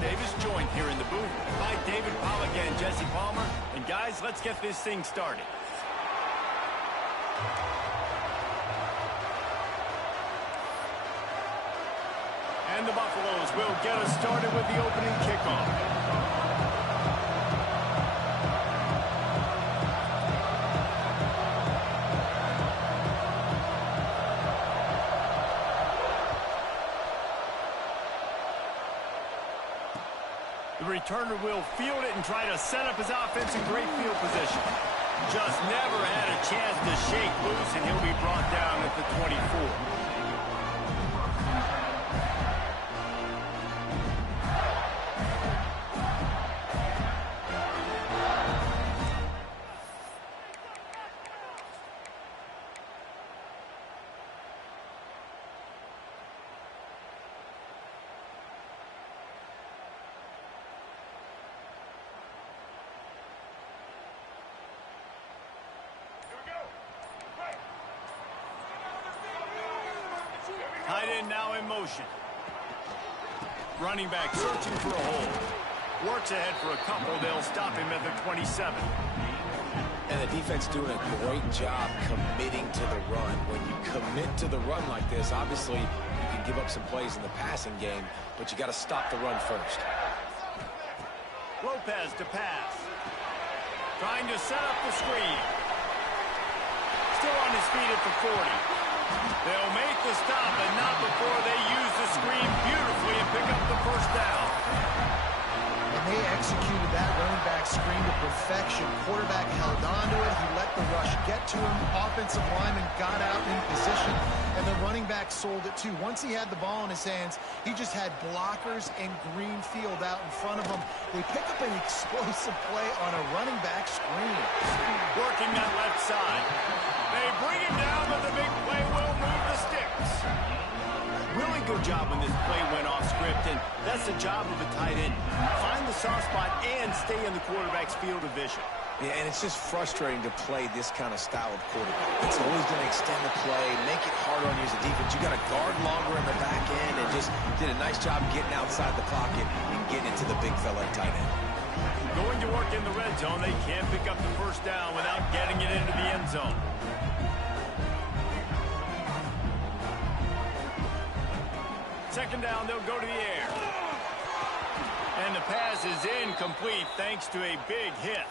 Davis, joined here in the booth by David Pollack and Jesse Palmer. And guys, let's get this thing started. And the Buffaloes will get us started with the opening kickoff. The returner will field it and try to set up his offense in great field position. Just never had a chance to shake loose, and he'll be brought down at the 24. Tight end now in motion. Running back searching for a hole. Works ahead for a couple. They'll stop him at the 27. And the defense doing a great job committing to the run. When you commit to the run like this, obviously you can give up some plays in the passing game, but you got to stop the run first. Lopez to pass. Trying to set up the screen. Still on his feet at the 40. They'll make the stop, but not before they use the screen beautifully and pick up the first down. And they executed that running back screen to perfection. Quarterback held on to it. He let the rush get to him. Offensive lineman got out in position, and the running back sold it too. Once he had the ball in his hands, he just had blockers and green field out in front of him. They pick up an explosive play on a running back screen. Working that left side. They bring him down, but the big play will move the sticks. Really good job when this play went off script, and that's the job of a tight end. Find the soft spot and stay in the quarterback's field of vision. Yeah, and it's just frustrating to play this kind of style of quarterback. It's always going to extend the play, make it harder on you as a defense. You got to guard longer in the back end, and just did a nice job getting outside the pocket and getting into the big fella at tight end. Going to work in the red zone, they can't pick up the first down without getting it into the end zone. Second down, they'll go to the air. And the pass is incomplete thanks to a big hit.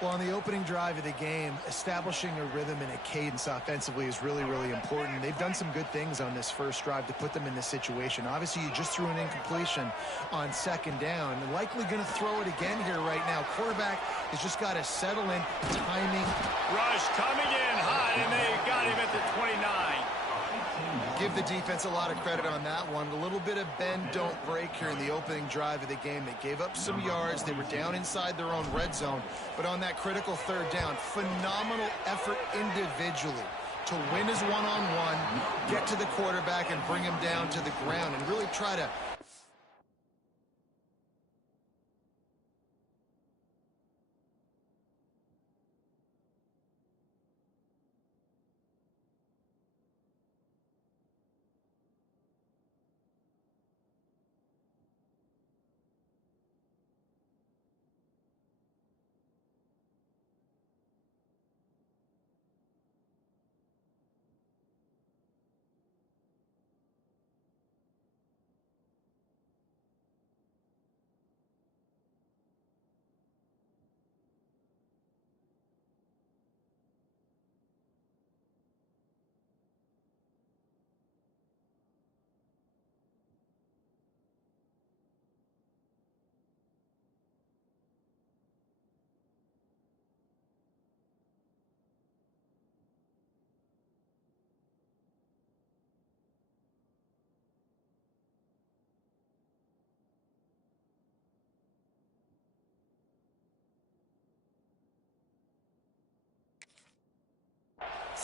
Well, on the opening drive of the game, establishing a rhythm and a cadence offensively is really, really important. They've done some good things on this first drive to put them in this situation. Obviously, you just threw an incompletion on second down. Likely going to throw it again here right now. Quarterback has just got to settle in. Timing. Rush coming in hot, and they got him at the 29. Give the defense a lot of credit on that one. A little bit of bend, don't break here in the opening drive of the game. They gave up some yards. They were down inside their own red zone. But on that critical third down, phenomenal effort individually to win his one-on-one, get to the quarterback and bring him down to the ground and really try to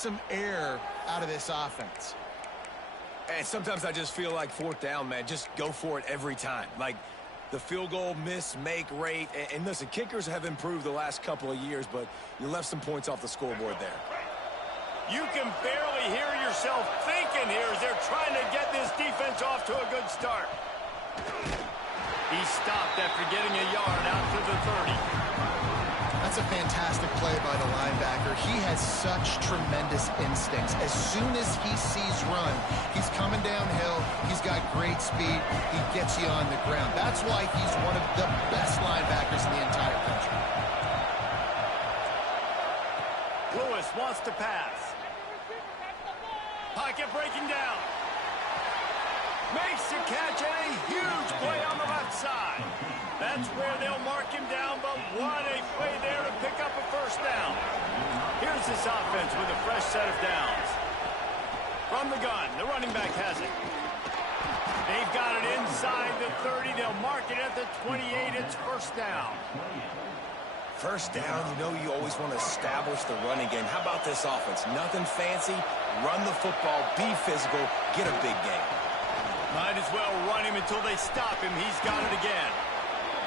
some air out of this offense. And sometimes I just feel like fourth down, man, just go for it every time. Like the field goal miss, make rate. And listen, kickers have improved the last couple of years, but you left some points off the scoreboard there. You can barely hear yourself thinking here as they're trying to get this defense off to a good start. He stopped after getting a yard out to the 30. That's a fantastic play by the linebacker. He has such tremendous instincts. As soon as he sees run, he's coming downhill. He's got great speed. He gets you on the ground. That's why he's one of the best linebackers in the entire country. Lewis wants to pass. Pocket breaking down. Makes the catch and a huge play on the left side. That's where they'll mark him down, but what a play there to pick up a first down. Here's this offense with a fresh set of downs. From the gun, the running back has it. They've got it inside the 30. They'll mark it at the 28. It's first down. First down, you know you always want to establish the running game. How about this offense? Nothing fancy. Run the football, be physical, get a big gain. Might as well run him until they stop him. He's got it again.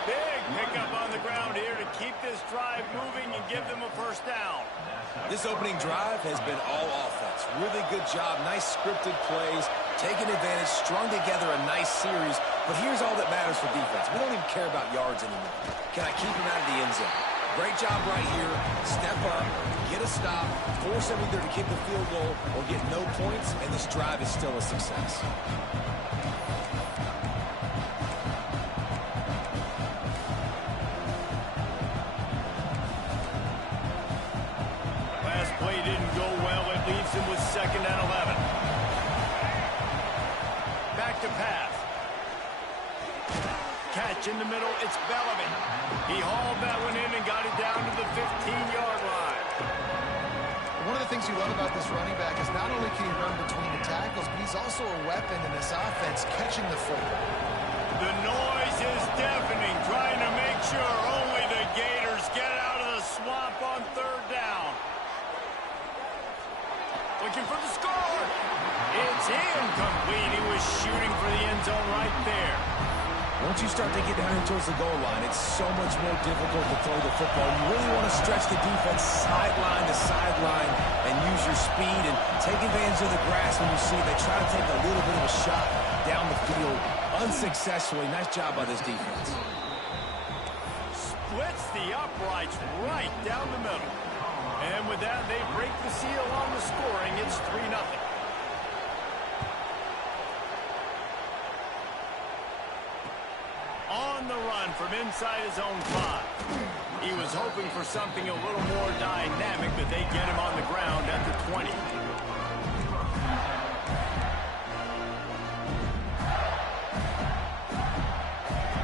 Big pickup on the ground here to keep this drive moving and give them a first down. This opening drive has been all offense. Really good job, nice scripted plays, taking advantage, strung together a nice series. But here's all that matters for defense. We don't even care about yards anymore. Can I keep him out of the end zone? Great job right here. Step up, get a stop, force him either to kick the field goal or get no points, and this drive is still a success. Last play didn't go well. It leaves him with 2nd and 11. Back to pass. Catch in the middle. It's Bellamy. He hauled that one in and got it down to the 15-yard line. One of the things you love about this running back is not only can he run between the tackles, but he's also a weapon in this offense, catching the football. The noise is deafening, trying to make sure only the Gators get out of the swamp on 3rd down. Looking for the score. It's incomplete. He was shooting for the end zone right there. Once you start to get down towards the goal line, it's so much more difficult to throw the football. You really want to stretch the defense sideline to sideline and use your speed and take advantage of the grass when you see they try to take a little bit of a shot down the field unsuccessfully. Nice job by this defense. Splits the uprights right down the middle. And with that, they break the seal on the scoring. It's 3-0. On the run from inside his own 5. He was hoping for something a little more dynamic, but they get him on the ground at the 20.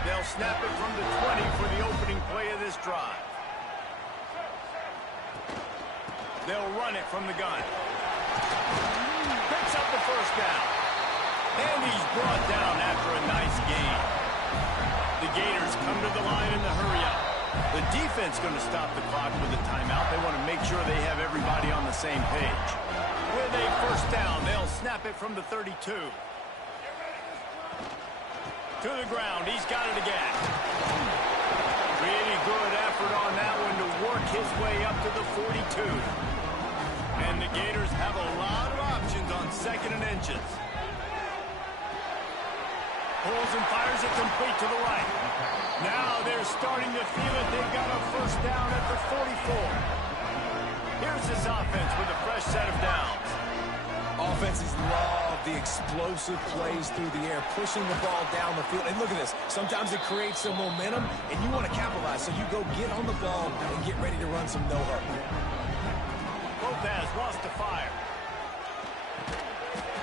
They'll snap it from the 20 for the opening play of this drive. They'll run it from the gun. Picks up the first down. And he's brought down after a nice gain. The Gators come to the line in the hurry-up. The defense going to stop the clock with a timeout. They want to make sure they have everybody on the same page. With a first down, they'll snap it from the 32. To the ground, he's got it again. Really good effort on that one to work his way up to the 42. And the Gators have a lot of options on 2nd and inches. Pulls and fires it complete to the right. Now they're starting to feel it. They've got a first down at the 44. Here's this offense with a fresh set of downs. Offenses love the explosive plays through the air, pushing the ball down the field. And look at this. Sometimes it creates some momentum, and you want to capitalize. So you go get on the ball and get ready to run some no-hurry. Lopez wants to fire.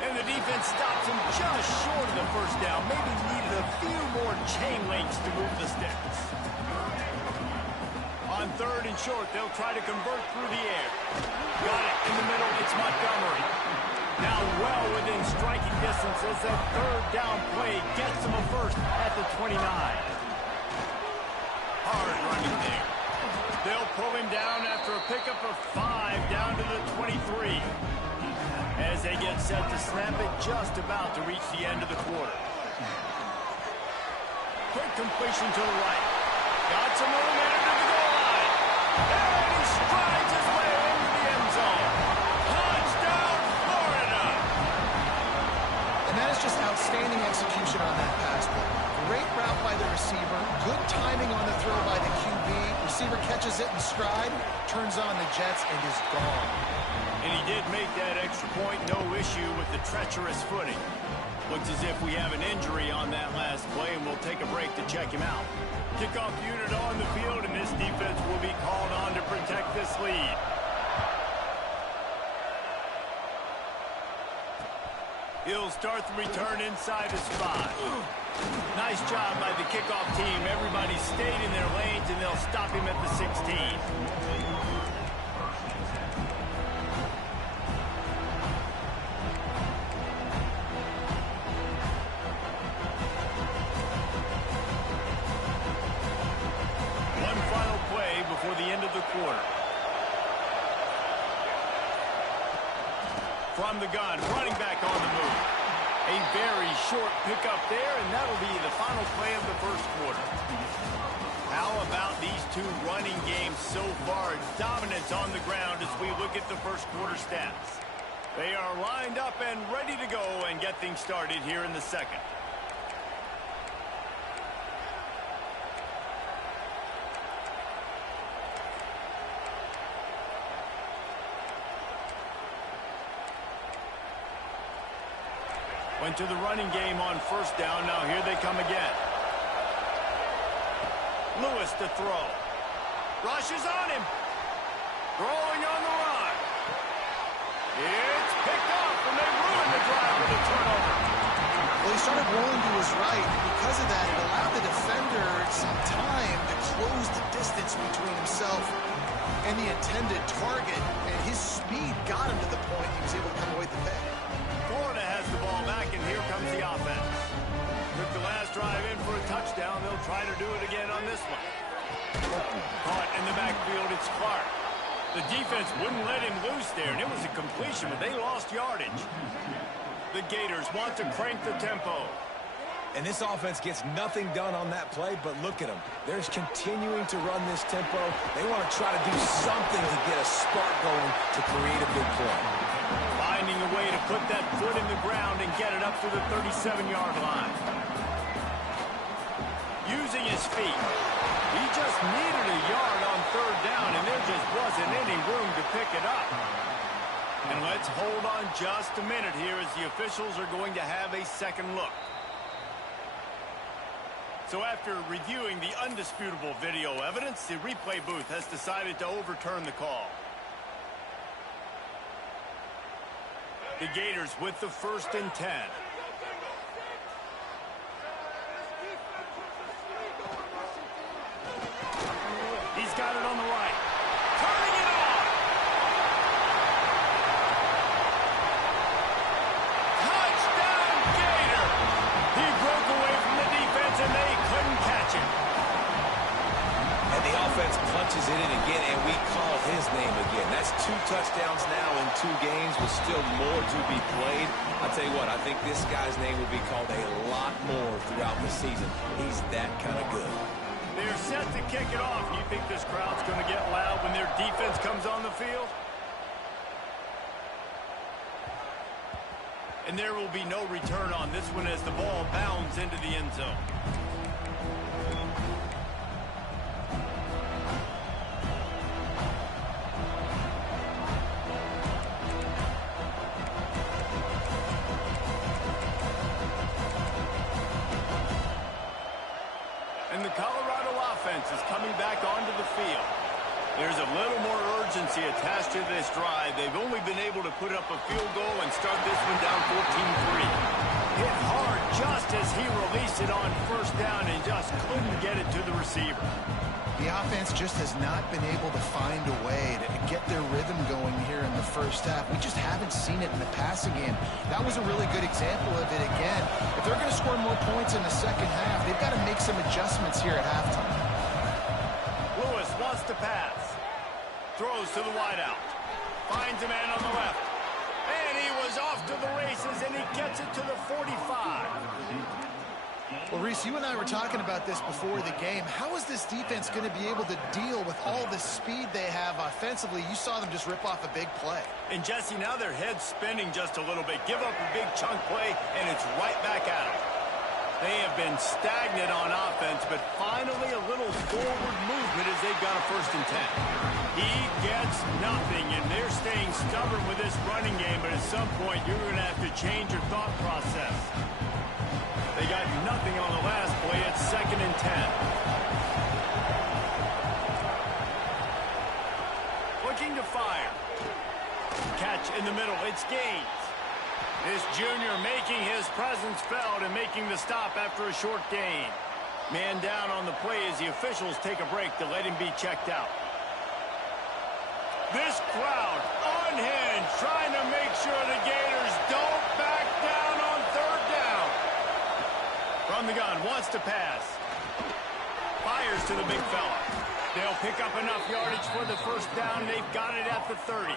And the defense stops him just short of the first down. Maybe needed a few more chain links to move the sticks. On 3rd and short, they'll try to convert through the air. Got it in the middle. It's Montgomery. Now well within striking distance as that 3rd down play gets them a first at the 29. Hard running there. They'll pull him down after a pickup of 5 down to the 23. As they get set to snap it, just about to reach the end of the quarter. Quick completion to the right. Got some room in it to the goal line. And he strides his way into the end zone. Touchdown, Florida! And that is just outstanding execution on that pass play. Great route by the receiver. Good timing on the throw by the QB. Receiver catches it in stride, turns on the jets, and is gone. And he did make that extra point. No issue with the treacherous footing. Looks as if we have an injury on that last play, and we'll take a break to check him out. Kickoff unit on the field, and this defense will be called on to protect this lead. He'll start the return inside his 5. Nice job by the kickoff team. Everybody stayed in their lanes, and they'll stop him at the 16. One final play before the end of the quarter. From the gun, running back on the move. A very short pickup there, and that'll be the final play of the first quarter. How about these two running games so far? Dominance on the ground as we look at the first quarter stats. They are lined up and ready to go and get things started here in the second. Went to the running game on first down. Now here they come again. Lewis to throw. Rush is on him. Throwing on the run. It's picked off, and they ruin the drive with a turnover. Well, he started rolling to his right, and because of that, it allowed the defender some time to close the distance between himself and the intended target, and his speed got him to the point he was able to come away with the pick. Florida has the ball back, and here comes the offense. Took the last drive in for a touchdown. They'll try to do it again on this one. Caught in the backfield, it's Clark. The defense wouldn't let him loose there, and it was a completion, but they lost yardage. The Gators want to crank the tempo. And this offense gets nothing done on that play, but look at them. They're continuing to run this tempo. They want to try to do something to get a spark going to create a big play. Finding a way to put that foot in the ground and get it up to the 37-yard line. Using his feet. He just needed a yard on third down, and there just wasn't any room to pick it up. And let's hold on just a minute here as the officials are going to have a second look. So after reviewing the undisputable video evidence, the replay booth has decided to overturn the call. The Gators with the 1st and 10. He's got it on the right. Turning it on. Touchdown, Gator. He broke away from the defense, and they couldn't catch him. And the offense punches it in again, and we call his name again. That's 2 touchdowns now in 2 games with still more to be played. I'll tell you what, I think this guy's name will be called a lot more throughout the season. He's that kind of good. They're set to kick it off. You think this crowd's going to get loud when their defense comes on the field? And there will be no return on this one as the ball bounds into the end zone. And the Colorado offense is coming back onto the field. There's a little more urgency attached to this drive. They've only been able to put up a field goal and start this one down 14-3. Hit hard just as he released it on first down and just couldn't get it to the receiver. The offense just has not been able to find a way to get their rhythm going here in the first half. We just haven't seen it in the passing game. That was a really good example of it again. If they're going to score more points in the second half, they've got to make some adjustments here at halftime. Lewis wants to pass. Throws to the wideout. Finds a man on the left. And he was off to the races, and he gets it to the 45. Well, Reese, you and I were talking about this before the game. How is this defense going to be able to deal with all the speed they have offensively? You saw them just rip off a big play. And, Jesse, now their head's spinning just a little bit. Give up a big chunk play, and it's right back at them. They have been stagnant on offense, but finally a little forward movement as they've got a 1st and 10. He gets nothing, and they're staying stubborn with this running game, but at some point you're going to have to change your thought process. They got nothing on the last play. It's 2nd and 10. Looking to fire. Catch in the middle. It's Gaines. This junior making his presence felt and making the stop after a short gain. Man down on the play as the officials take a break to let him be checked out. This crowd unhinged, trying to make sure the Gators don't back down on 3rd down. From the gun, wants to pass. Fires to the big fella. They'll pick up enough yardage for the 1st down. They've got it at the 30.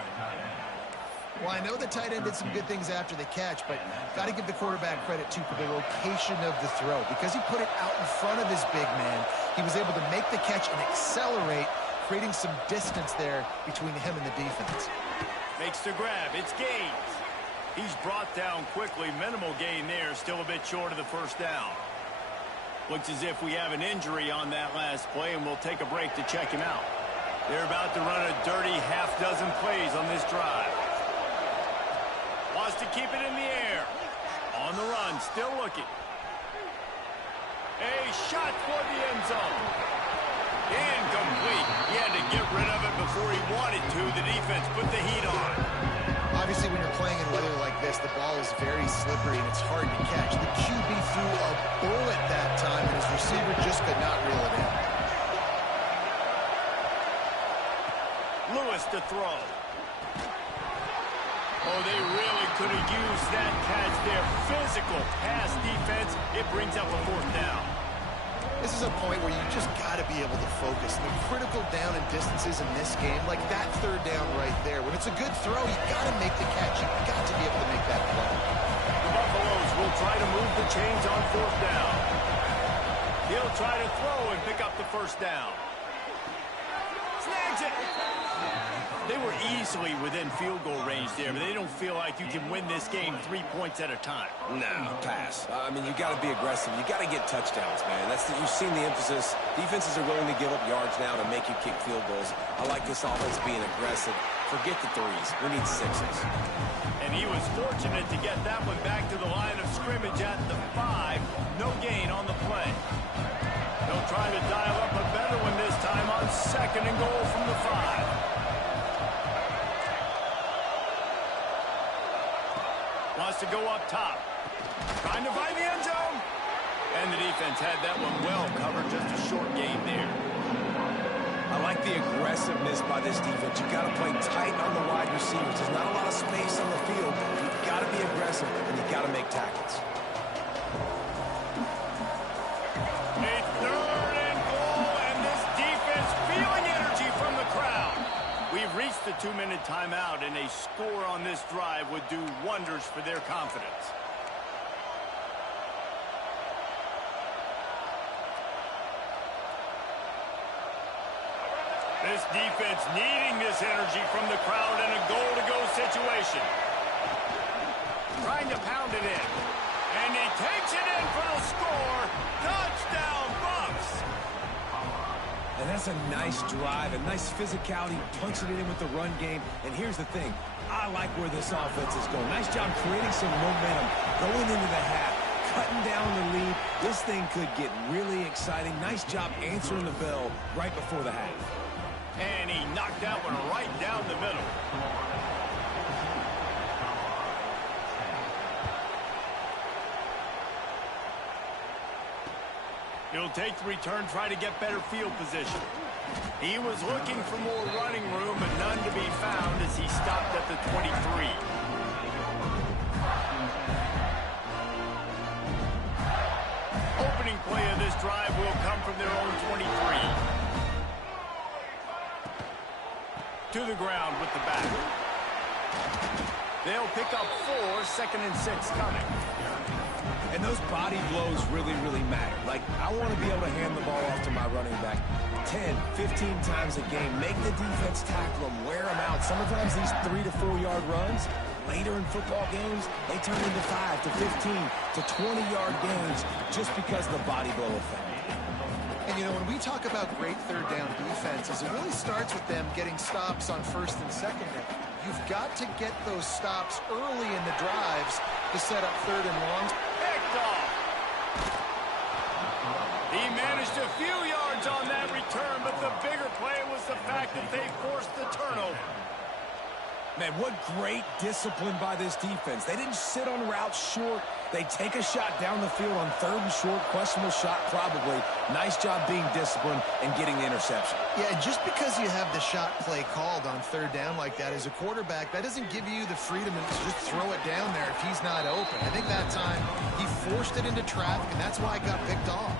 Well, I know the tight end did some good things after the catch, but got to give the quarterback credit, too, for the location of the throw. Because he put it out in front of his big man, he was able to make the catch and accelerate, creating some distance there between him and the defense. Makes the grab. It's Gaines. He's brought down quickly. Minimal gain there. Still a bit short of the 1st down. Looks as if we have an injury on that last play, and we'll take a break to check him out. They're about to run a dirty half-dozen plays on this drive. Wants to keep it in the air. On the run, still looking. A shot for the end zone. Incomplete. He had to get rid of it before he wanted to. The defense put the heat on. Obviously, when you're playing in weather like this, the ball is very slippery and it's hard to catch. The QB threw a bullet that time, and his receiver just could not reel it in. Lewis to throw. Oh, they really could have used that catch there. Physical pass defense. It brings up a 4th down. This is a point where you just got to be able to focus. The critical down and distances in this game, like that 3rd down right there. When it's a good throw, you got to make the catch. You've got to be able to make that play. The Buffaloes will try to move the chains on 4th down. He'll try to throw and pick up the 1st down. Snags it. They were easily within field goal range there, but they don't feel like you can win this game 3 points at a time. No, pass. I mean, you got to be aggressive. You got to get touchdowns, man. You've seen the emphasis. Defenses are willing to give up yards now to make you kick field goals. I like this offense being aggressive. Forget the 3s. We need 6s. And he was fortunate to get that one back to the line of scrimmage at the 5. No gain on the play. They'll try to dial up a better one this time on 2nd and goal from the 5. Wants to go up top. Trying to find the end zone. And the defense had that one well covered. Just a short gain there. I like the aggressiveness by this defense. You got to play tight on the wide receivers. There's not a lot of space on the field. You've got to be aggressive, and you've got to make tackles. A 3rd and goal, and this defense feeling energy from the crowd. We've reached the 2-minute timeout, and a score on this drive would do wonders for their confidence. This defense needing this energy from the crowd in a goal-to-go situation. Trying to pound it in. And he takes it in for the score. Touchdown, Buffs! And that's a nice drive, a nice physicality, punching it in with the run game. And here's the thing. I like where this offense is going. Nice job creating some momentum, going into the half, cutting down the lead. This thing could get really exciting. Nice job answering the bell right before the half. And he knocked that one right down the middle. He'll take the return, try to get better field position. He was looking for more running room, but none to be found as he stopped at the 23. Opening play of this drive will come from their own 23. To the ground with the back. They'll pick up 4, 2nd and 6 coming. And those body blows really, really matter. Like, I want to be able to hand the ball off to my running back 10, 15 times a game. Make the defense tackle them, wear them out. Sometimes these 3 to 4 yard runs, later in football games, they turn into 5 to 15 to 20 yard gains just because of the body blow effect. And, you know, when we talk about great third down defenses, it really starts with them getting stops on 1st and 2nd down. You've got to get those stops early in the drives to set up 3rd and longs. Picked off. He managed a few yards on that return, but the bigger play was the fact that they forced the turnover. Man, what great discipline by this defense. They didn't sit on routes short. They take a shot down the field on 3rd and short. Questionable shot, probably. Nice job being disciplined and getting the interception. Yeah, just because you have the shot play called on 3rd down like that as a quarterback, that doesn't give you the freedom to just throw it down there if he's not open. I think that time he forced it into traffic, and that's why it got picked off.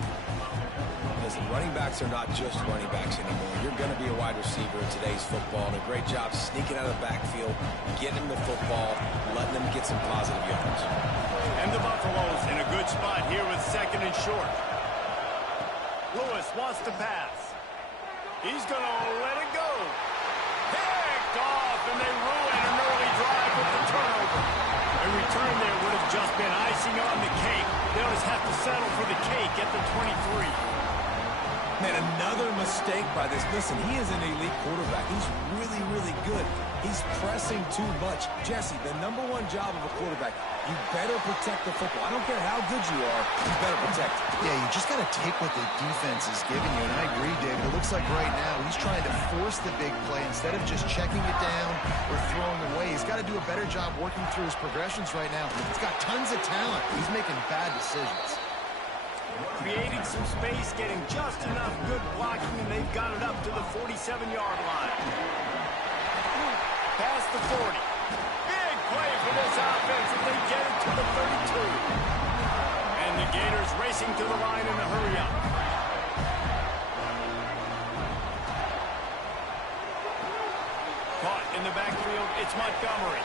Listen, running backs are not just running backs anymore. You're going to be a wide receiver in today's football, and a great job sneaking out of the backfield, getting them the football, letting them get some positive yards. And the Buffaloes in a good spot here with 2nd and short. Lewis wants to pass. He's going to let it go. Picked off, and they ruin an early drive with the turnover. A return there would have just been icing on the cake. They'll just have to settle for the cake at the 23. Man, another mistake by this. Listen, he is an elite quarterback. He's really, really good. He's pressing too much. Jesse, the #1 job of a quarterback, you better protect the football. I don't care how good you are, you better protect it. Yeah, you just got to take what the defense is giving you, and I agree, David. It looks like right now he's trying to force the big play instead of just checking it down or throwing away. He's got to do a better job working through his progressions right now. He's got tons of talent. He's making bad decisions. Creating some space, getting just enough good blocking, and they've got it up to the 47-yard line. Past the 40. Big play for this offense as they get it to the 32. And the Gators racing to the line in a hurry-up. Caught in the backfield, it's Montgomery.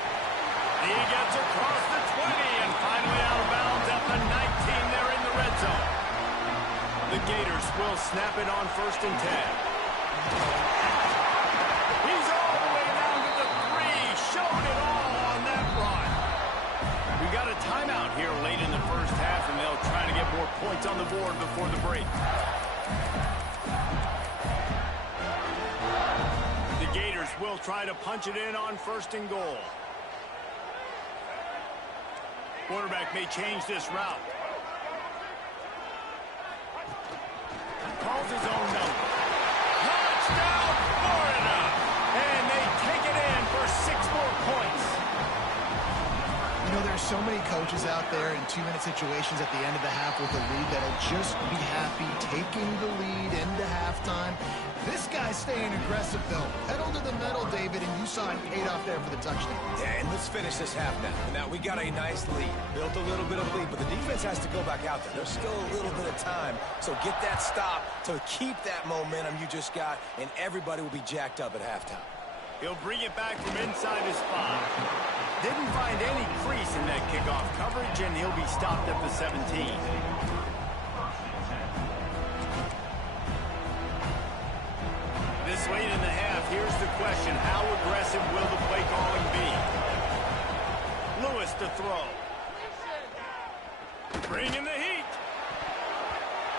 He gets across the 20 and finally out of bounds at the 19. They're in the red zone. The Gators will snap it on 1st and 10. He's all the way down to the 3. Showed it all on that run. We got a timeout here late in the first half, and they'll try to get more points on the board before the break. The Gators will try to punch it in on 1st and goal. Quarterback may change this route. Calls his own number. Touchdown, Florida! And they take it in for 6 more points. You know, there's so many coaches out there in 2-minute situations at the end of the half with a lead that'll just be happy taking the lead into halftime. This guy's staying aggressive, though. Pedal to the metal, David, and you saw it paid off there for the touchdown. Yeah, and let's finish this half now. Now, we got a nice lead. Built a little bit of lead, but the defense has to go back out there. There's still a little bit of time. So get that stop to keep that momentum you just got, and everybody will be jacked up at halftime. He'll bring it back from inside his spot. Didn't find any crease in that kickoff coverage, and he'll be stopped at the 17. This late in the half, here's the question. How aggressive will the play calling be? Lewis to throw. Bringing the heat.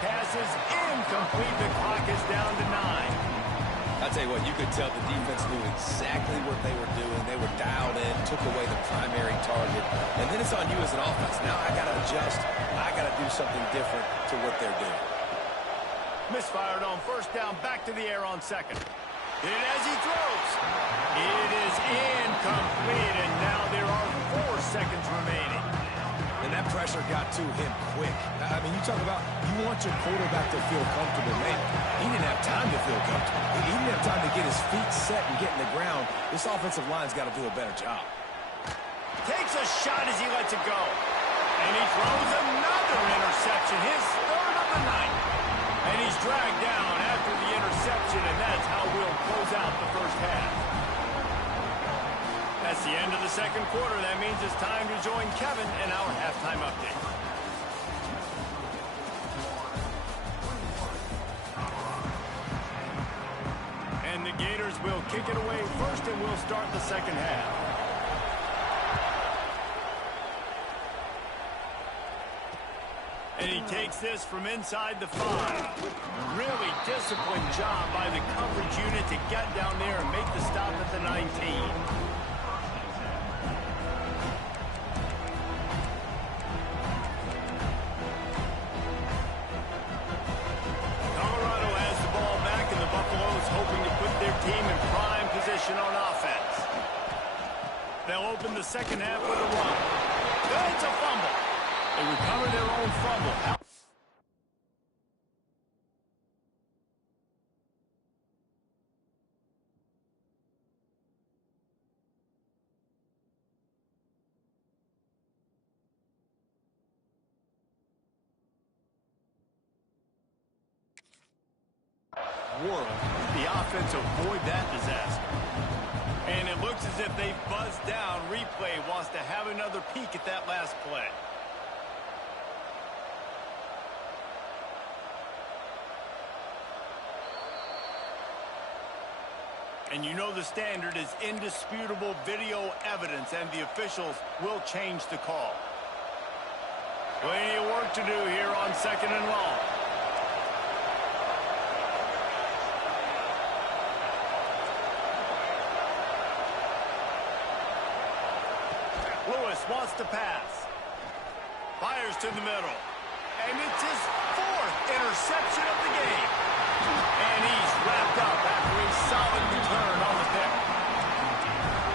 Pass is incomplete. The clock is down to 9. I'll tell you what, you could tell the defense knew exactly what they were doing. They were dialed in, took away the primary target. And then it's on you as an offense. Now I got to adjust. I got to do something different to what they're doing. Misfired on 1st down, back to the air on 2nd. And as he throws, it is incomplete, and now there are 4 seconds remaining. And that pressure got to him quick. I mean, you talk about you want your quarterback to feel comfortable. Man, he didn't have time to feel comfortable. He didn't have time to get his feet set and get in the ground. This offensive line's got to do a better job. Takes a shot as he lets it go. And he throws another interception, his 3rd of the night. And he's dragged down after the interception, and that's how we'll close out the first half. That's the end of the second quarter. That means it's time to join Kevin in our halftime update. And the Gators will kick it away first, and we'll start the second half. And he takes this from inside the 5. Really disciplined job by the coverage unit to get down there and make the stop at the 19. Colorado has the ball back, and the Buffaloes hoping to put their team in prime position on offense. They'll open the second half with a run. It's a fumble. They recover their own fumble. World, the offense avoid that disaster. And it looks as if they've buzzed down. Replay wants to have another peek at that last play. And you know the standard is indisputable video evidence, and the officials will change the call. Plenty of work to do here on second and long. Lewis wants to pass. Fires to the middle. And it's his 4th interception of the game. And he's wrapped up after a solid return on the pick.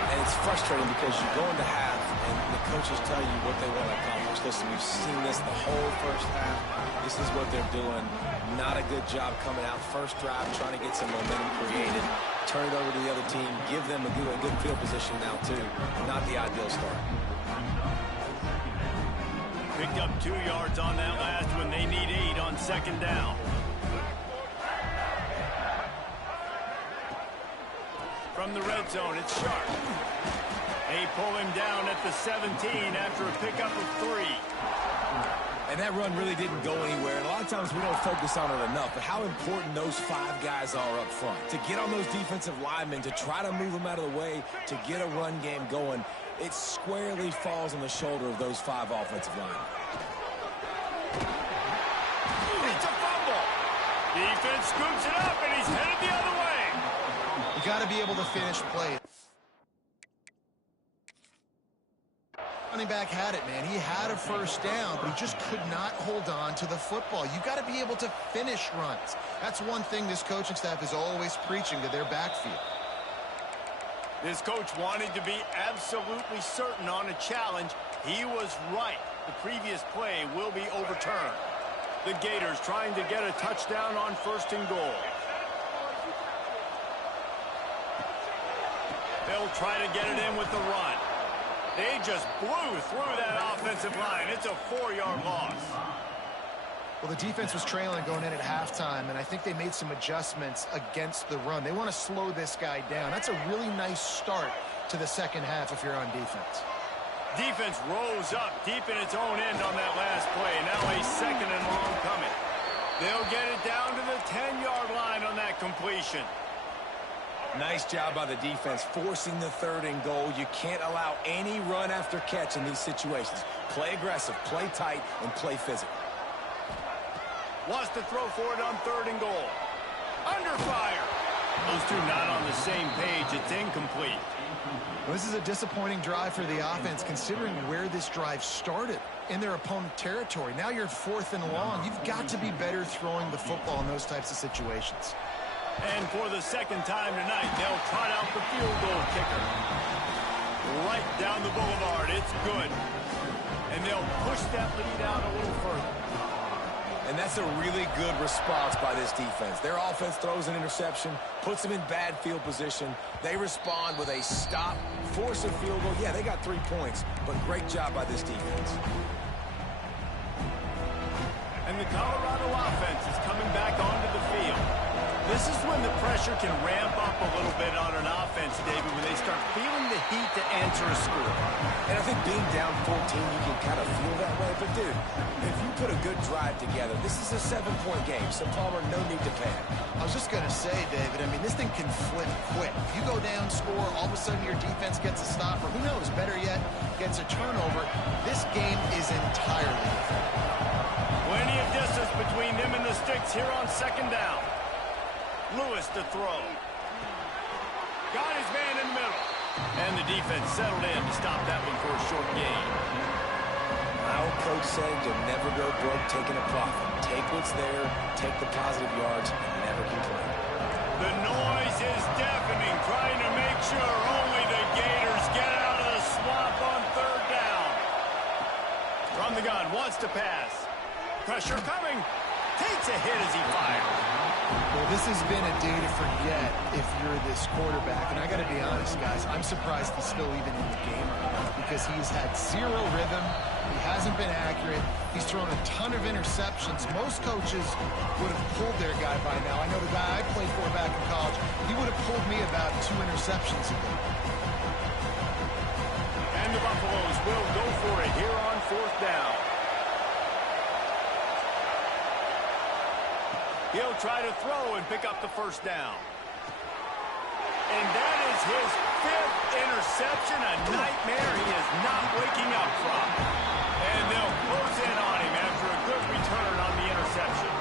And it's frustrating because you go into half and the coaches tell you what they want to accomplish. Listen, we've seen this the whole first half. This is what they're doing. Not a good job coming out first drive, trying to get some momentum created. Turn it over to the other team. Give them a good field position now, too. Not the ideal start. Picked up 2 yards on that last one. They need 8 on second down. From the red zone, it's Sharp. They pull him down at the 17 after a pickup of 3. And that run really didn't go anywhere. And a lot of times we don't focus on it enough, but how important those 5 guys are up front. To get on those defensive linemen, to try to move them out of the way, to get a run game going, it squarely falls on the shoulder of those 5 offensive linemen. It's a fumble. Defense scoops it up, and he's headed the other way. You got to be able to finish plays. Running back had it, man. He had a first down, but he just could not hold on to the football. You got to be able to finish runs. That's one thing this coaching staff is always preaching to their backfield. This coach wanted to be absolutely certain on a challenge. He was right. The previous play will be overturned. The Gators trying to get a touchdown on first and goal. They'll try to get it in with the run. They just blew through that offensive line. It's a 4-yard loss. Well, the defense was trailing going in at halftime, and I think they made some adjustments against the run. They want to slow this guy down. That's a really nice start to the second half if you're on defense. Defense rose up deep in its own end on that last play. Now a second and long coming. They'll get it down to the 10-yard line on that completion. Nice job by the defense forcing the 3rd and goal. You can't allow any run after catch in these situations. Play aggressive, play tight, and play physical. Wants to throw for it on 3rd and goal. Under fire. Those two not on the same page. It's incomplete. Well, this is a disappointing drive for the offense considering where this drive started in their opponent territory. Now you're 4th and long. You've got to be better throwing the football in those types of situations. And for the second time tonight, they'll trot out the field goal kicker. Right down the boulevard. It's good. And they'll push that lead out a little further. And that's a really good response by this defense. Their offense throws an interception, puts them in bad field position. They respond with a stop, force a field goal. Yeah, they got 3 points, but great job by this defense. And the Colorado offense is coming back onto the field. This is when the pressure can ramp up a little bit on an offense, David, when they start feeling the heat to answer a score. And I think being down 14, you can kind of feel that way. But, dude, if you put a good drive together, this is a 7-point game, so Palmer, no need to panic. I was just going to say, David, I mean, this thing can flip quick. If you go down, score, all of a sudden your defense gets a stop, or who knows, better yet, gets a turnover. This game is entirely different. Plenty of distance between them and the sticks here on second down. Lewis to throw. Got his man in the middle. And the defense settled in to stop that one for a short gain. Our coach said you'll never go broke taking a profit. Take what's there, take the positive yards, and never complain. The noise is deafening, trying to make sure only the Gators get out of the swamp on third down. From the gun, wants to pass. Pressure coming. Takes a hit as he fires. Well, this has been a day to forget if you're this quarterback. And I got to be honest, guys, I'm surprised he's still even in the game right now because he's had zero rhythm. He hasn't been accurate. He's thrown a ton of interceptions. Most coaches would have pulled their guy by now. I know the guy I played for back in college, he would have pulled me about 2 interceptions ago. And the Buffaloes will go for it here on fourth down. He'll try to throw and pick up the first down. And that is his 5th interception, a nightmare he is not waking up from. And they'll close in on him after a good return on the interception.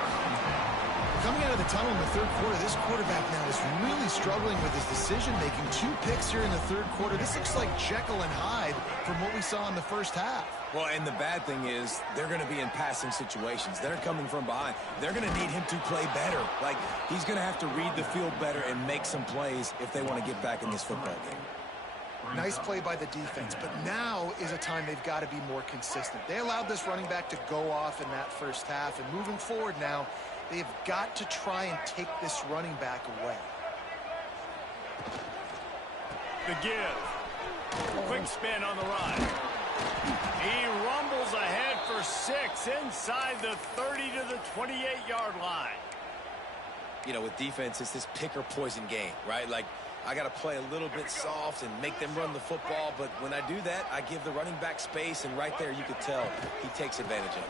Coming out of the tunnel in the third quarter, this quarterback now is really struggling with his decision-making. 2 picks here in the third quarter. This looks like Jekyll and Hyde from what we saw in the first half. Well, and the bad thing is they're going to be in passing situations. They're coming from behind. They're going to need him to play better. Like, he's going to have to read the field better and make some plays if they want to get back in this football game. Nice play by the defense, but now is a time they've got to be more consistent. They allowed this running back to go off in that first half, and moving forward now, they've got to try and take this running back away. The give. Quick spin on the run. He rumbles ahead for 6 inside the 30 to the 28-yard line. You know, with defense, it's this pick or poison game, right? Like, I got to play a little bit soft and make them run the football, but when I do that, I give the running back space, and right there you could tell he takes advantage of it.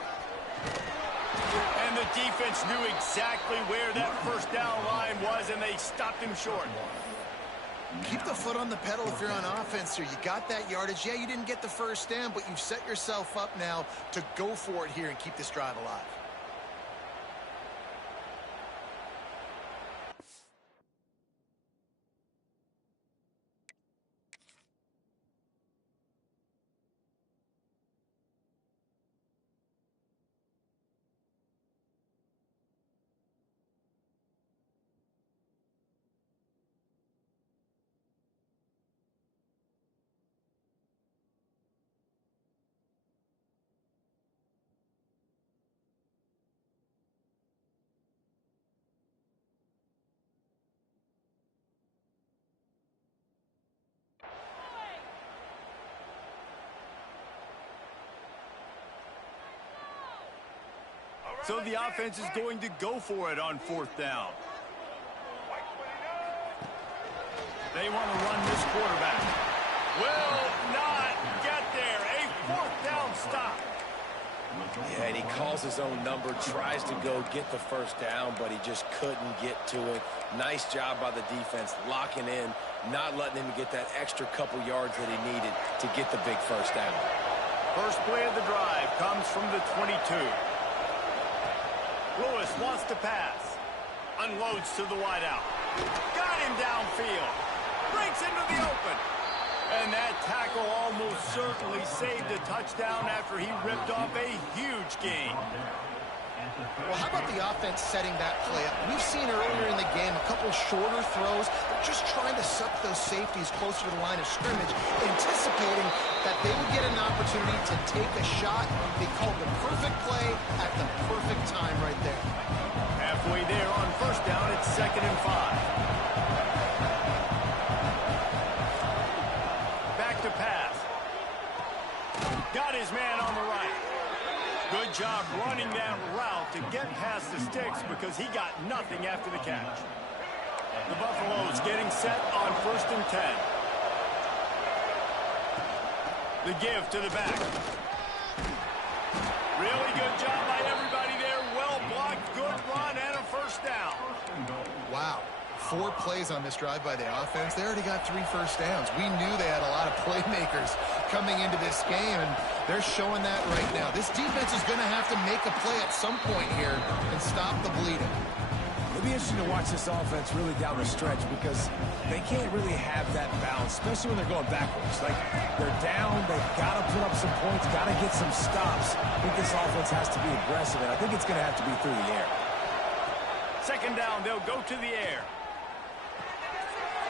And the defense knew exactly where that first down line was, and they stopped him short. Keep the foot on the pedal if you're on offense here. You got that yardage. Yeah, you didn't get the first down, but you've set yourself up now to go for it here and keep this drive alive. So the offense is going to go for it on fourth down. They want to run this quarterback. Will not get there. A fourth down stop. Yeah, and he calls his own number, tries to go get the first down, but he just couldn't get to it. Nice job by the defense, locking in, not letting him get that extra couple yards that he needed to get the big first down. First play of the drive comes from the 22. Lewis wants to pass. Unloads to the wideout. Got him downfield. Breaks into the open. And that tackle almost certainly saved a touchdown after he ripped off a huge gain. Well, how about the offense setting that play up? We've seen earlier in the game a couple shorter throws. They're just trying to suck those safeties closer to the line of scrimmage, anticipating that they would get an opportunity to take a shot. They called the perfect play at the perfect time right there. Halfway there on first down, it's 2nd and 5. Back to pass. Got his man on the right. Good job running that route to get past the sticks because he got nothing after the catch. The Buffaloes getting set on 1st and 10. The give to the back. Really good job by everybody there. Well blocked, good run, and a first down. Wow. 4 plays on this drive by the offense. They already got 3 first downs. We knew they had a lot of playmakers coming into this game, and they're showing that right now. This defense is going to have to make a play at some point here and stop the bleeding. It'll be interesting to watch this offense really down the stretch because they can't really have that balance, especially when they're going backwards. Like, they're down, they've got to put up some points, got to get some stops. I think this offense has to be aggressive, and I think it's going to have to be through the air. 2nd down, they'll go to the air.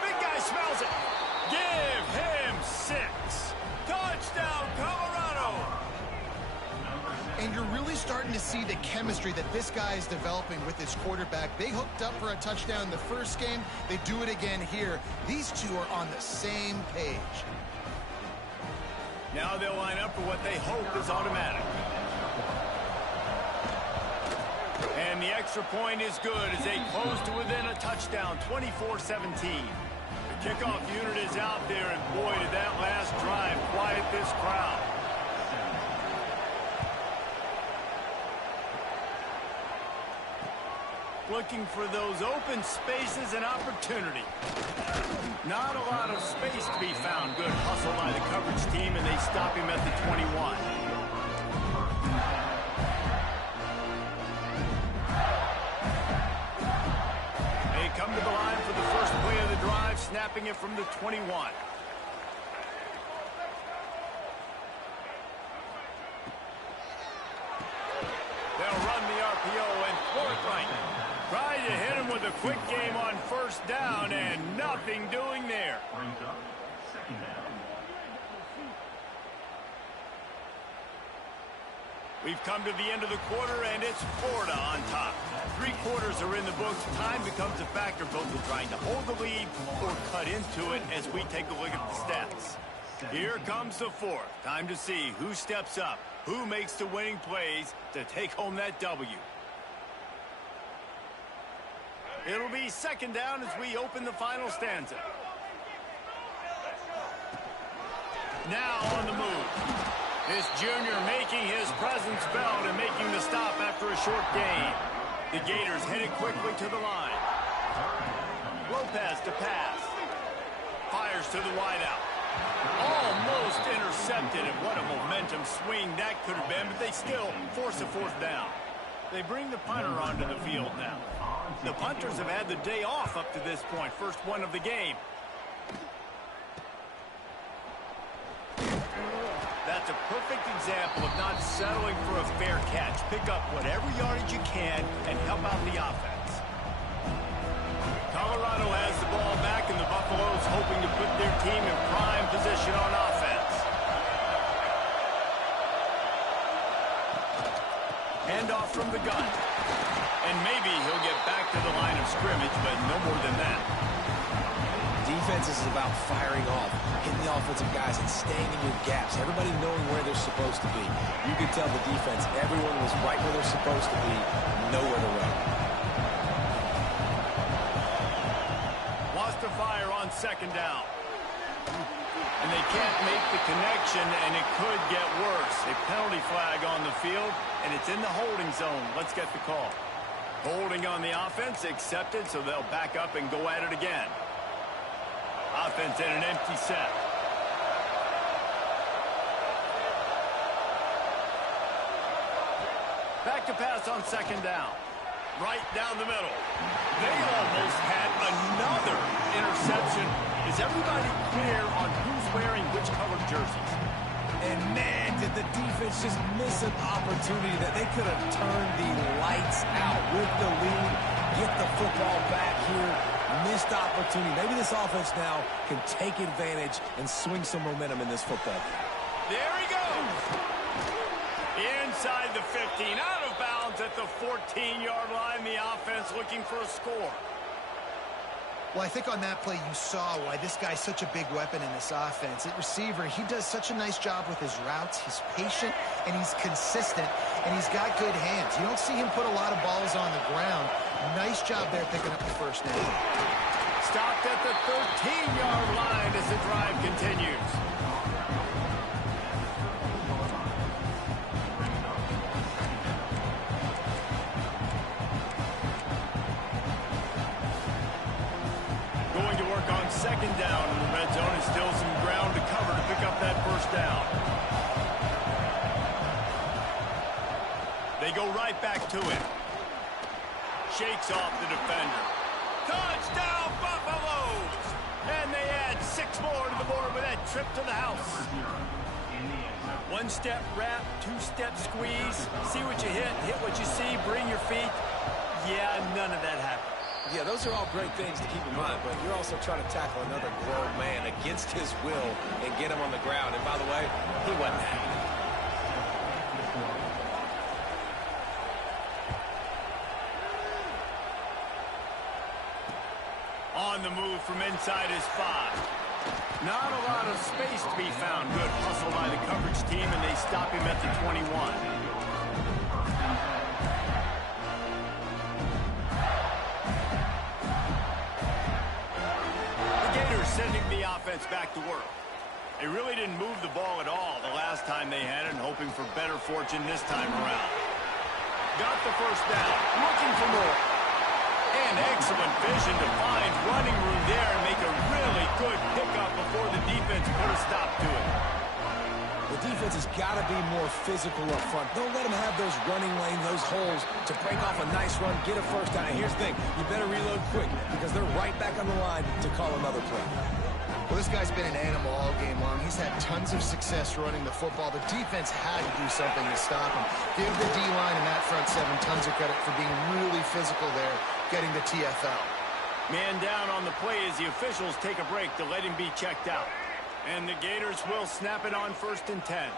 Big guy smells it. Give him 6. Touchdown, Colorado. And you're really starting to see the chemistry that this guy is developing with his quarterback. They hooked up for a touchdown in the first game. They do it again here. These two are on the same page. Now they'll line up for what they hope is automatic. And the extra point is good as they close to within a touchdown, 24-17. The kickoff unit is out there, and boy, did that last drive quiet this crowd. Looking for those open spaces and opportunity. Not a lot of space to be found. Good hustle by the coverage team, and they stop him at the 21. They come to the line for the first play of the drive, snapping it from the 21. They'll run the RPO and throw it right. Try to hit him with a quick game on 1st down, and nothing doing there. We've come to the end of the quarter, and it's Florida on top. 3 quarters are in the books. Time becomes a factor, both in trying to hold the lead or cut into it as we take a look at the stats. Here comes the 4th. Time to see who steps up, who makes the winning plays to take home that W. It'll be 2nd down as we open the final stanza. Now on the move. This junior making his presence felt and making the stop after a short gain. The Gators headed quickly to the line. Lopez to pass. Fires to the wideout. Almost intercepted, and what a momentum swing that could have been, but they still force a 4th down. They bring the punter onto the field now. The punters have had the day off up to this point. First one of the game. That's a perfect example of not settling for a fair catch. Pick up whatever yardage you can and help out the offense. Colorado has the ball back, and the Buffaloes hoping to put their team in prime position on offense. Handoff from the gun. And maybe he'll get back to the line of scrimmage, but no more than that. Defense is about firing off, hitting the offensive guys, and staying in your gaps. Everybody knowing where they're supposed to be. You could tell the defense, everyone was right where they're supposed to be, nowhere to run. Wants to fire on 2nd down. And they can't make the connection, and it could get worse. A penalty flag on the field, and it's in the holding zone. Let's get the call. Holding on the offense, accepted, so they'll back up and go at it again. Offense in an empty set. Back to pass on 2nd down. Right down the middle. They almost had another interception. Is everybody clear on who's wearing which colored jerseys? And man, did the defense just miss an opportunity that they could have turned the lights out with the lead, get the football back here. Missed opportunity. Maybe this offense now can take advantage and swing some momentum in this football game. There he goes. Inside the 15, out of bounds at the 14-yard line. The offense looking for a score. Well, I think on that play you saw why this guy's such a big weapon in this offense. At receiver, he does such a nice job with his routes. He's patient, and he's consistent, and he's got good hands. You don't see him put a lot of balls on the ground. Nice job there picking up the first down. stopped at the 13-yard line as the drive continues. Going to work on second down in the red zone, and still some ground to cover to pick up that first down. They go right back to it. Shakes off the defender. Touchdown, Buffaloes! And they add 6 more to the board with that trip to the house. One-step wrap, two-step squeeze. See what you hit what you see, bring your feet. Yeah, none of that happened. Yeah, those are all great things to keep in mind, but you're also trying to tackle another grown man against his will and get him on the ground. And by the way, he wasn't happy. On the move from inside his 5. Not a lot of space to be found. Good hustle by the coverage team, and they stop him at the 21. The Gators sending the offense back to work. They really didn't move the ball at all the last time they had it, hoping for better fortune this time around. Got the first down, looking for more. And excellent vision to find running room there and make a really good pickup before the defense put a stop to it. The defense has got to be more physical up front. Don't let them have those running lanes, those holes to break off a nice run, get a first down. And here's the thing, you better reload quick because they're right back on the line to call another play. Well, this guy's been an animal all game long. He's had tons of success running the football. The defense had to do something to stop him. Give the D-line and that front 7 tons of credit for being really physical there, getting the TFL. Man down on the play as the officials take a break to let him be checked out. And the Gators will snap it on 1st and 10.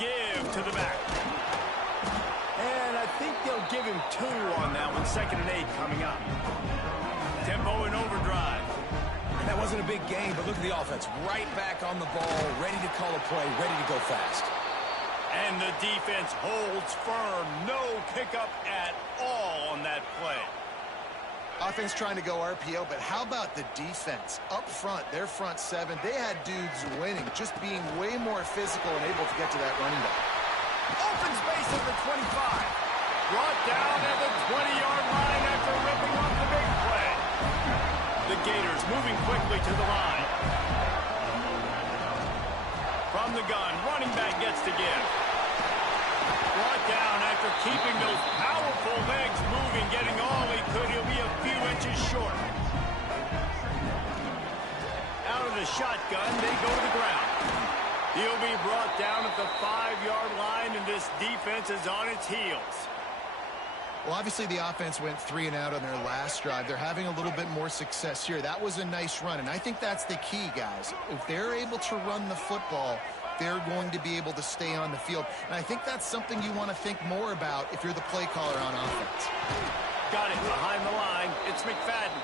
Give to the back. And I think they'll give him 2 on that one. 2nd and 8 coming up. Tempo and overdrive. And that wasn't a big game, but look at the offense. Right back on the ball, ready to call a play, ready to go fast. And the defense holds firm. No pickup at all on that play. Offense trying to go RPO, but how about the defense? Up front, their front 7, they had dudes winning, just being way more physical and able to get to that running back. Open space at the 25. Brought down at the 20-yard line after ripping off the big play. The Gators moving quickly to the line. From the gun, running back gets to give. Brought down after keeping those powerful legs moving, getting all he could. He'll be a few inches short. Out of the shotgun, they go to the ground. He'll be brought down at the 5-yard line, and this defense is on its heels. Well, obviously the offense went 3 and out on their last drive. They're having a little bit more success here. That was a nice run, and I think that's the key, guys. If they're able to run the football, they're going to be able to stay on the field. And I think that's something you want to think more about if you're the play caller on offense. Got it behind the line. It's McFadden.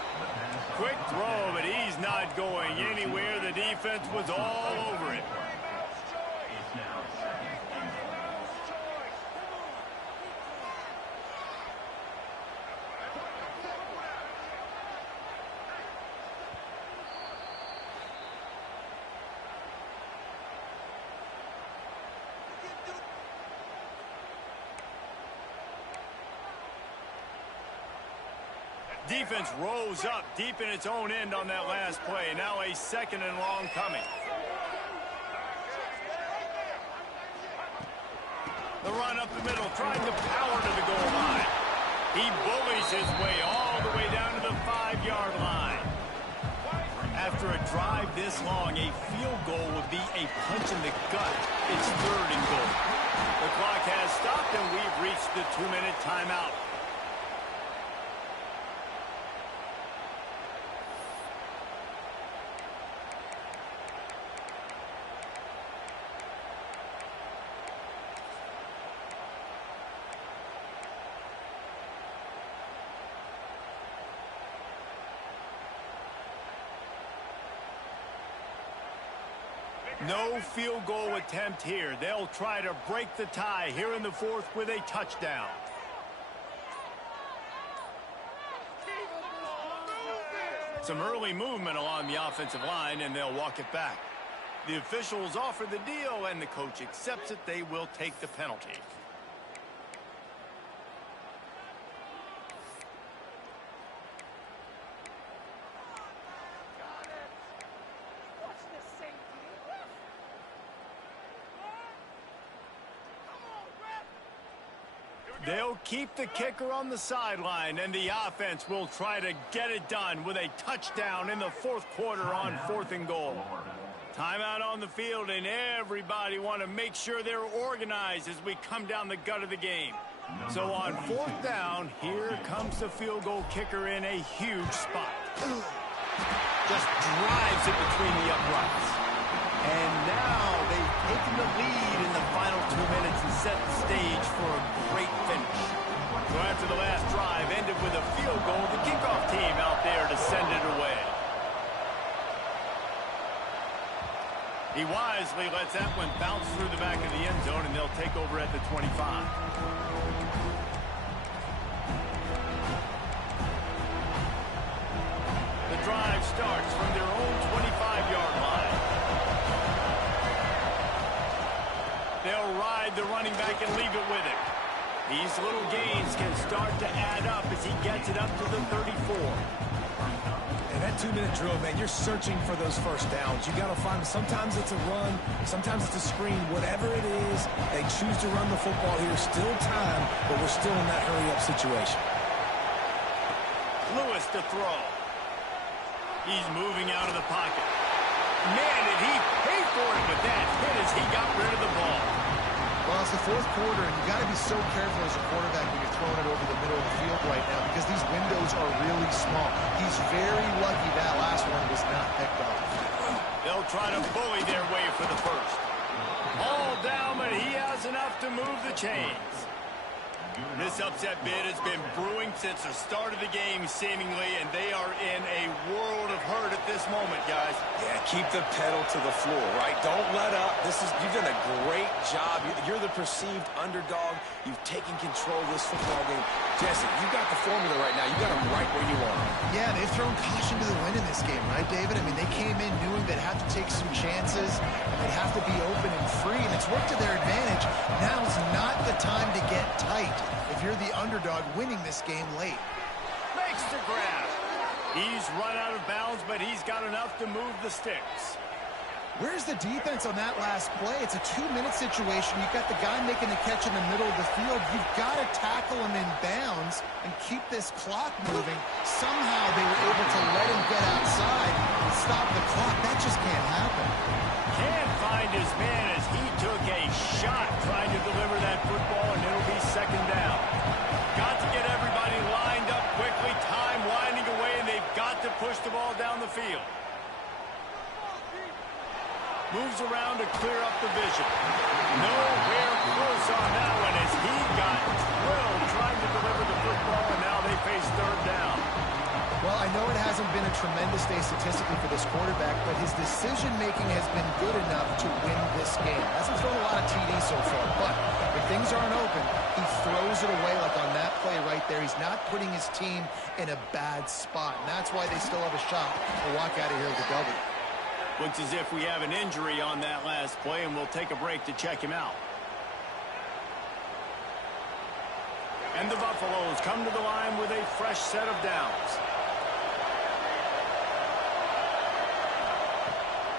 Quick throw, but he's not going anywhere. The defense was all over it. Defense rose up deep in its own end on that last play. Now a 2nd and long coming. The run up the middle, trying to power to the goal line. He bullies his way all the way down to the 5-yard line. After a drive this long, a field goal would be a punch in the gut. It's 3rd and goal. The clock has stopped, and we've reached the 2-minute timeout. No field goal attempt here. They'll try to break the tie here in the 4th with a touchdown. Some early movement along the offensive line, and they'll walk it back. The officials offer the deal, and the coach accepts it. They will take the penalty. They'll keep the kicker on the sideline, and the offense will try to get it done with a touchdown in the fourth quarter on 4th and goal. Timeout on the field, and everybody want to make sure they're organized as we come down the gut of the game. So on 4th down, here comes the field goal kicker in a huge spot. Just drives it between the uprights. And now they've taken the lead in the final 2 minutes and set the stage for a great finish. So after the last drive ended with a field goal, the kickoff team out there to send it away. He wisely lets that one bounce through the back of the end zone, and they'll take over at the 25. The drive starts from their own 25-yard line. They'll ride the running back and leave it with him. These little gains can start to add up as he gets it up to the 34. And that 2-minute drill, man, you're searching for those first downs. You got to find them. Sometimes it's a run, sometimes it's a screen. Whatever it is, they choose to run the football here. Still time, but we're still in that hurry-up situation. Lewis to throw. He's moving out of the pocket. Man, did he pay for it with that hit as he got rid of the ball. Well, it's the fourth quarter, and you got to be so careful as a quarterback when you're throwing it over the middle of the field right now because these windows are really small. He's very lucky that last one was not picked off. They'll try to bully their way for the first. All down, but he has enough to move the chains. This upset bid has been brewing since the start of the game, seemingly, and they are in a world of hurt at this moment, guys. Yeah, keep the pedal to the floor, right? Don't let up. You've done a great job. You're the perceived underdog. You've taken control of this football game. Jesse, you got the formula right now. You got them right where you want them. Yeah, they've thrown caution to the wind in this game, right, David? I mean, they came in knowing they'd have to take some chances, and they'd have to be open and free, and it's worked to their advantage. Now's not the time to get tight if you're the underdog winning this game late. Makes the grab. He's run out of bounds, but he's got enough to move the sticks. Where's the defense on that last play? It's a 2-minute situation. You've got the guy making the catch in the middle of the field. You've got to tackle him in bounds and keep this clock moving. Somehow they were able to let him get outside and stop the clock. That just can't happen. Can't find his man as he took a shot trying to deliver that football, and it'll be second down. Got to get everybody lined up quickly. Time winding away, and they've got to push the ball down the field. Moves around to clear up the vision. Nowhere close on that one as he got drilled trying to deliver the football, and now they face third down. Well, I know it hasn't been a tremendous day statistically for this quarterback, but his decision-making has been good enough to win this game. Hasn't thrown a lot of TDs so far, but when things aren't open, he throws it away like on that play right there. He's not putting his team in a bad spot, and that's why they still have a shot to walk out of here with a W. Looks as if we have an injury on that last play, and we'll take a break to check him out. And the Buffaloes come to the line with a fresh set of downs.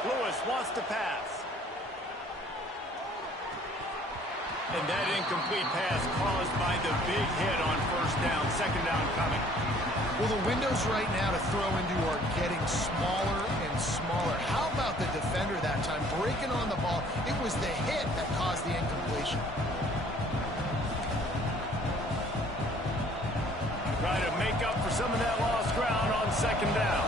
Lewis wants to pass. And that incomplete pass caused by the big hit on first down. Second down coming. Well, the windows right now to throw into are getting smaller and smaller. How about the defender that time breaking on the ball? It was the hit that caused the incompletion. Try to make up for some of that lost ground on second down.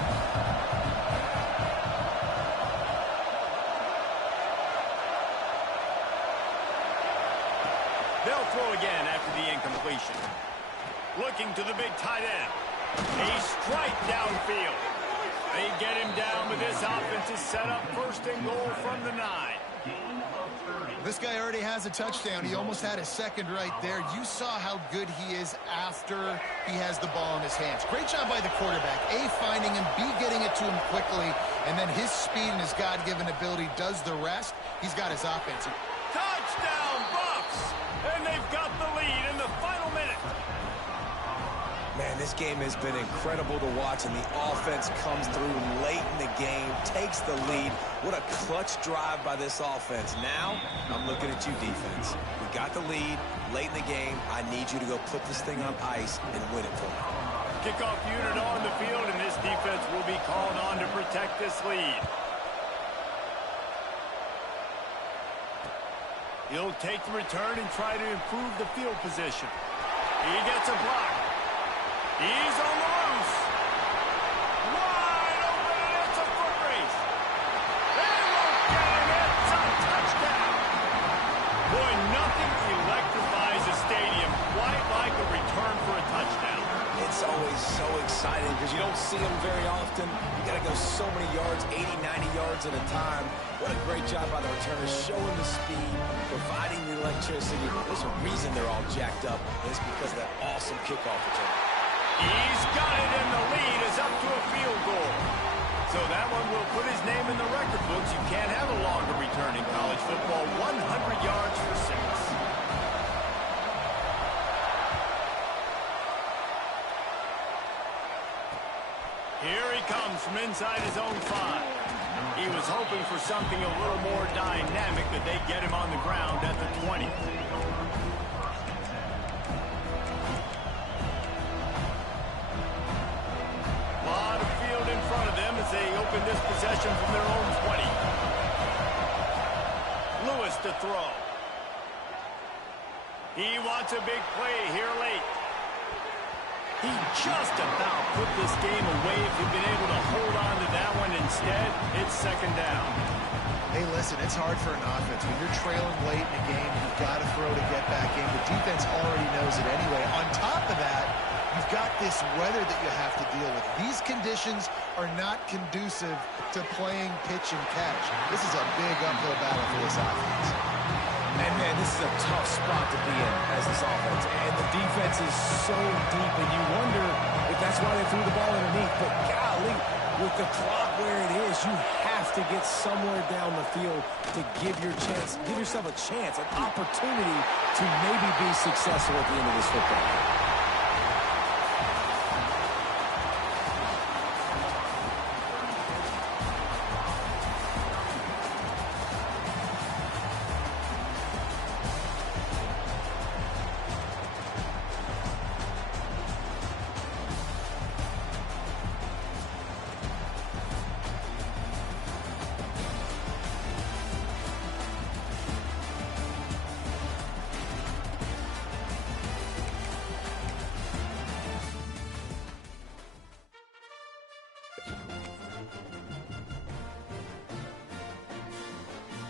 They'll throw again after the incompletion. Looking to the big tight end. A strike downfield. They get him down with this offense is set up first and goal from the 9. This guy already has a touchdown. He almost had a second right there. You saw how good he is after he has the ball in his hands. Great job by the quarterback. A, finding him, B, getting it to him quickly, and then his speed and his God-given ability does the rest. He's got his offense. Touchdown, Bucks! And they've got the lead in the final minute. Man, this game has been incredible to watch, and the offense comes through late in the game, takes the lead. What a clutch drive by this offense. Now, I'm looking at you, defense. We got the lead late in the game. I need you to go put this thing on ice and win it for me. Kickoff unit on the field, and this defense will be called on to protect this lead. He'll take the return and try to improve the field position. He gets a block. He's on the loose. Wide open, and it's a foot race. They won't get him. It's a touchdown. Boy, nothing electrifies a stadium quite like a return for a touchdown. It's always so exciting because you don't see them very often. You got to go so many yards, 80, 90 yards at a time. What a great job by the returners, showing the speed, providing the electricity. There's a reason they're all jacked up, and it's because of that awesome kickoff return. He's got it, and the lead is up to a field goal. So that one will put his name in the record books. You can't have a longer return in college football. 100 yards for 6. Here he comes from inside his own 5. He was hoping for something a little more dynamic, that they'd get him on the ground at the 20. Lot of field in front of them as they open this possession from their own 20. Lewis to throw. He wants a big play here late. He just about put this game away if he'd been able to hold on to that one. Instead, it's second down. Hey, listen, it's hard for an offense. When you're trailing late in the game, you've got to throw to get back in. The defense already knows it anyway. On top of that, you've got this weather that you have to deal with. These conditions are not conducive to playing pitch and catch. This is a big uphill battle for this offense. And, man, this is a tough spot to be in as this offense. And the defense is so deep, and you wonder if that's why they threw the ball underneath. But, golly, with the clock where it is, you have to get somewhere down the field to give yourself a chance, an opportunity to maybe be successful at the end of this football game.